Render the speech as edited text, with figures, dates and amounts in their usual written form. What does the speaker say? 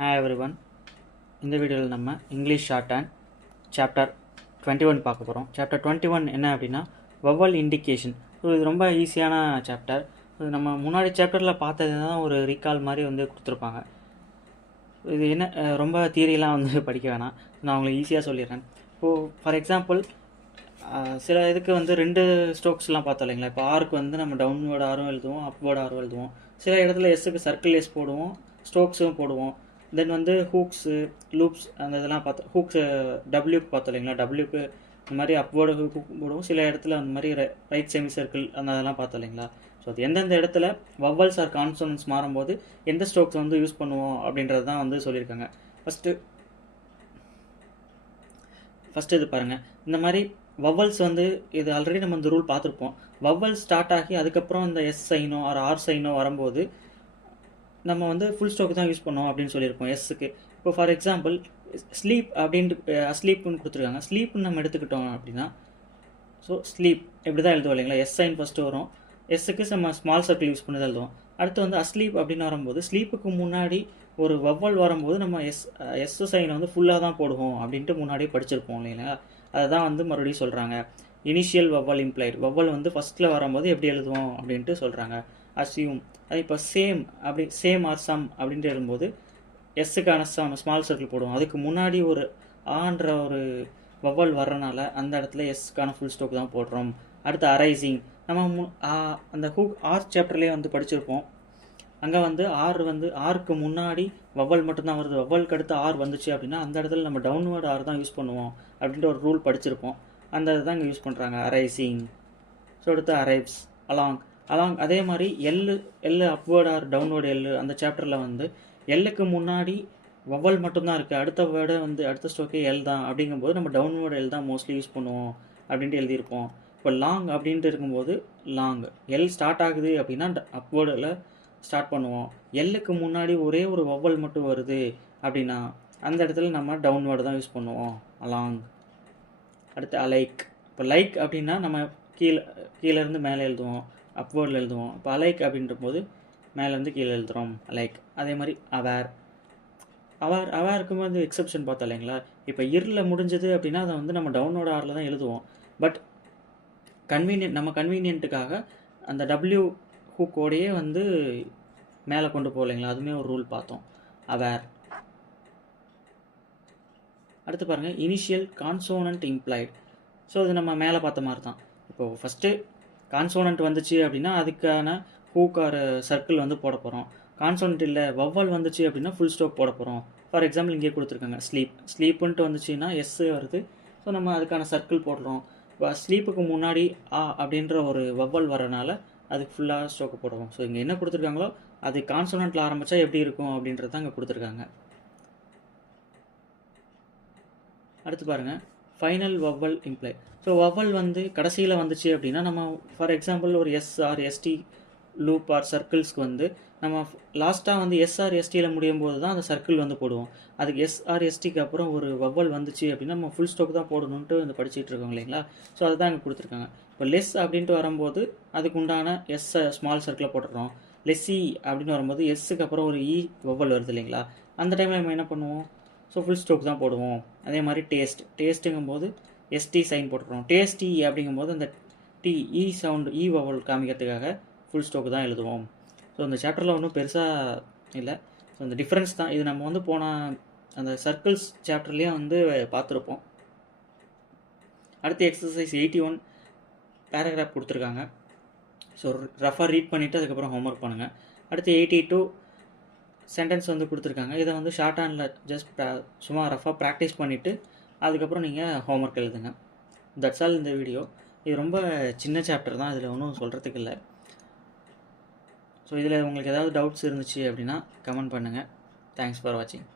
Hi everyone. இந்த வீடியோவில் நம்ம இங்கிலீஷ் ஷார்ட் அண்ட் சாப்டர் 21 பார்க்க போகிறோம். சாப்டர் 21 என்ன அப்படின்னா வவல் இண்டிகேஷன். ஸோ இது ரொம்ப ஈஸியான சாப்டர். இது நம்ம முன்னாடி சாப்டரில் பார்த்தது தான் ஒரு ரீகால் மாதிரி வந்து கொடுத்துருப்பாங்க. இது என்ன ரொம்ப தியரியெலாம் வந்து படிக்க வேணாம், நான் உங்களுக்கு ஈஸியாக சொல்லிடுறேன். இப்போது ஃபார் எக்ஸாம்பிள் சில இதுக்கு வந்து 2 ஸ்ட்ரோக்ஸ்லாம் பார்த்தோம் இல்லைங்களா. இப்போ ஆருக்கு வந்து நம்ம டவுன்வேர்டு ஆரும் எழுதுவோம், அப்வேர்டு ஆரும் எழுதுவோம். சில இடத்துல எஸ்ஸுக்கு சர்க்கிள் எஸ் போடுவோம், ஸ்ட்ரோக்ஸும் போடுவோம். தென் வந்து ஹூக்ஸு லூப்ஸ் அந்த இதெல்லாம் பார்த்தோம். ஹூக்ஸு டபிள்யூக்கு பார்த்தோம் இல்லைங்களா. டபிள்யூக்கு இந்த மாதிரி அப்வேர்டு ஹூக் போடுவோம். சில இடத்துல அந்த மாதிரி ரைட் செமி சர்க்கிள் அந்த இதெல்லாம் பார்த்தோம் இல்லைங்களா. ஸோ அது எந்தெந்த இடத்துல வவல்ஸ் ஆர் கான்சோனன்ட்ஸ் மாறும்போது எந்த ஸ்ட்ரோக்ஸ் வந்து யூஸ் பண்ணுவோம் அப்படின்றது தான் வந்து சொல்லியிருக்காங்க. ஃபஸ்ட்டு இது பாருங்கள். இந்த மாதிரி வவல்ஸ் வந்து இது ஆல்ரெடி நம்ம இந்த ரூல் பார்த்துருப்போம். வவல் ஸ்டார்ட் ஆகி அதுக்கப்புறம் இந்த எஸ் சைனோ ஆர் ஆர் சைனோ வரும்போது நம்ம வந்து ஃபுல் ஸ்டாக் தான் யூஸ் பண்ணோம் அப்படின்னு சொல்லியிருப்போம் எஸ்ஸுக்கு. இப்போ ஃபார் எக்ஸாம்பிள் ஸ்லீப் அப்படின்ட்டு ஸ்லீப்னு கொடுத்துருக்காங்க. ஸ்லீப்னு நம்ம எடுத்துக்கிட்டோம் அப்படின்னா ஸோ ஸ்லீப் இப்படி தான் எழுதுவோம் இல்லைங்களா. எஸ் சைன் ஃபஸ்ட்டு வரும், எஸ்ஸுக்கு நம்ம ஸ்மால் சர்க்கிள் யூஸ் பண்ணி தான் எழுதுவோம். அடுத்து வந்து அஸ்லீப் அப்படின்னு வரும்போது ஸ்லீப்புக்கு முன்னாடி ஒரு வவல் வரும்போது நம்ம எஸ் சைனை வந்து ஃபுல்லாக தான் போடுவோம் அப்படின்ட்டு முன்னாடியே படிச்சிருப்போம் இல்லைங்களா. அதை தான் வந்து மறுபடியும் சொல்கிறாங்க. இனிஷியல் வவல் இம்ப்ளைட் வவல் வந்து ஃபஸ்ட்டில் வரும்போது எப்படி எழுதுவோம் அப்படின்ட்டு சொல்கிறாங்க. அசியூம் அது இப்போ சேம் ஆர் சம் அப்படின்ட்டு எழுதும்போது எஸ்ஸுக்கான ஸ்மால் சர்க்கிள் போடுவோம். அதுக்கு முன்னாடி ஒரு ஆன்ற ஒரு வவல் வர்றனால அந்த இடத்துல எஸ்ஸுக்கான ஃபுல் ஸ்டாக் தான் போடுறோம். அடுத்து அரைசிங் நம்ம அந்த ஹூக் ஆர் சாப்டர்லேயே வந்து படிச்சிருப்போம். அங்கே வந்து ஆருக்கு முன்னாடி வவல் மட்டும்தான் வருது. வவலுக்கு அடுத்து ஆர் வந்துச்சு அப்படின்னா அந்த இடத்துல நம்ம டவுன்வேர்டு ஆர் தான் யூஸ் பண்ணுவோம் அப்படின்ட்டு ஒரு ரூல் படிச்சிருப்போம். அந்த இதுதான் இங்கே யூஸ் பண்ணுறாங்க, அரைசிங். ஸோ அடுத்து அரைவ்ஸ், அலாங் அதே மாதிரி L upward or downward L அந்த சாப்டரில் வந்து எல்லுக்கு முன்னாடி வவல் மட்டும்தான் இருக்குது, அடுத்த வேர்டு வந்து அடுத்த ஸ்ட்ரோக்கே எல் தான். அப்படிங்கும்போது நம்ம டவுன்வேர்டு எல் தான் மோஸ்ட்லி யூஸ் பண்ணுவோம் அப்படின்ட்டு எழுதியிருப்போம். இப்போ லாங் அப்படின்ட்டு இருக்கும்போது லாங் எல் ஸ்டார்ட் ஆகுது அப்படின்னா அப்வேர்டில் ஸ்டார்ட் பண்ணுவோம். எல்லுக்கு முன்னாடி ஒரே ஒரு வவல் மட்டும் வருது அப்படின்னா அந்த இடத்துல நம்ம டவுன்வேர்டு தான் யூஸ் பண்ணுவோம், அலாங். அடுத்து அலைக். இப்போ லைக் அப்படின்னா நம்ம கீழேருந்து மேலே எழுதுவோம், அப்வேர்டில் எழுதுவோம். இப்போ அலைக் அப்படின்ற போது மேலேருந்து கீழே எழுதுகிறோம், அலைக். அதே மாதிரி அவேருக்கு வந்து எக்ஸப்ஷன் பார்த்தோம் இல்லைங்களா. இப்போ இரில் முடிஞ்சது அப்படின்னா அதை வந்து நம்ம டவுனோட ஆரில் தான் எழுதுவோம். பட் நம்ம கன்வீனியன்ட்டுக்காக அந்த டபிள்யூ ஹூக்கோடையே வந்து மேலே கொண்டு போகலைங்களா, அதுவுமே ஒரு ரூல் பார்த்தோம், அவேர். அடுத்து பாருங்கள், இனிஷியல் கான்சோனன்ட் இம்ப்ளைட். ஸோ இது நம்ம மேலே பார்த்த மாதிரி தான். இப்போது ஃபஸ்ட்டு கான்சோனன்ட் வந்துச்சு அப்படின்னா அதுக்கான ஹூக் ஆர் சர்க்கிள் வந்து போட போகிறோம். கான்சோனன்ட் இல்லை வவல் வந்துச்சு அப்படின்னா ஃபுல் ஸ்டாப் போட போகிறோம். ஃபார் எக்ஸாம்பிள் இங்கே கொடுத்துருக்காங்க ஸ்லீப்புன்ட்டு வந்துச்சுன்னா எஸ் வருது. ஸோ நம்ம அதுக்கான சர்க்கிள் போடுறோம். இப்போ ஸ்லீப்புக்கு முன்னாடி அப்படின்ற ஒரு வவல் வரனால அதுக்கு ஃபுல்லாக ஸ்டோக்கு போடுவோம். ஸோ இங்கே என்ன கொடுத்துருக்காங்களோ அது கான்சோனன்ட்டில் ஆரம்பித்தா எப்படி இருக்கும் அப்படின்றது தான் இங்கே கொடுத்துருக்காங்க. அடுத்து பாருங்கள், final vowel imply. So vowel வந்து கடைசியில் வந்துச்சு அப்படின்னா நம்ம ஃபார் எக்ஸாம்பிள் ஒரு எஸ்ஆர் எஸ்டி லூப் ஆர் சர்க்கிள்ஸ்க்கு வந்து நம்ம லாஸ்ட்டாக வந்து எஸ்ஆர் எஸ்டியில் முடியும் போது தான் அந்த சர்க்கிள் வந்து போடுவோம். அதுக்கு எஸ்ஆர் எஸ்டிக்கு அப்புறம் ஒரு வவல் வந்துச்சு அப்படின்னா நம்ம ஃபுல் ஸ்டாக் தான் போடணுன்ட்டு வந்து படிச்சுட்டு இருக்கோம் இல்லைங்களா. ஸோ அதுதான் இங்கே கொடுத்துருக்காங்க. இப்போ லெஸ் அப்படின்ட்டு வரும்போது அதுக்கு உண்டான ஸ்மால் சர்க்கிளில் போட்டுடுறோம். லெஸ்ஸி அப்படின்னு வரும்போது எஸ்ஸுக்கு அப்புறம் ஒரு வவல் வருது இல்லைங்களா. அந்த டைமில் நம்ம என்ன பண்ணுவோம், ஸோ ஃபுல் ஸ்டாக் தான் போடுவோம். அதே மாதிரி டேஸ்ட்டுங்கும் போது எஸ்டி சைன் போட்டுருவோம். டேஸ்டி அப்படிங்கும்போது அந்த சவுண்டு வவல் காமிக்கிறதுக்காக ஃபுல் ஸ்டாக் தான் எழுதுவோம். ஸோ இந்த சாப்டரில் ஒன்றும் பெருசாக இல்லை. ஸோ இந்த டிஃப்ரென்ஸ் தான் இது நம்ம வந்து போன அந்த சர்க்கிள்ஸ் சாப்டர்லேயே வந்து பார்த்துருப்போம். அடுத்து எக்ஸசைஸ் 81 பேராகிராஃப் கொடுத்துருக்காங்க. ஸோ ரஃபாக ரீட் பண்ணிவிட்டு அதுக்கப்புறம் ஹோம்ஒர்க் பண்ணுங்கள். அடுத்து 82 சென்டென்ஸ் வந்து கொடுத்துருக்காங்க. இதை வந்து ஷார்ட் ஹேண்டில் ஜஸ்ட் சும்மா ரஃபாக ப்ராக்டிஸ் பண்ணிவிட்டு அதுக்கப்புறம் நீங்கள் ஹோம்ஒர்க் எழுதுங்க. தட்ஸ் ஆல் இந்த வீடியோ. இது ரொம்ப சின்ன சாப்டர் தான், இதில் ஒன்றும் சொல்கிறதுக்கு இல்லை. ஸோ இதில் உங்களுக்கு ஏதாவது டவுட்ஸ் இருந்துச்சு அப்படின்னா கமெண்ட் பண்ணுங்கள். தேங்க்ஸ் ஃபார் வாட்சிங்.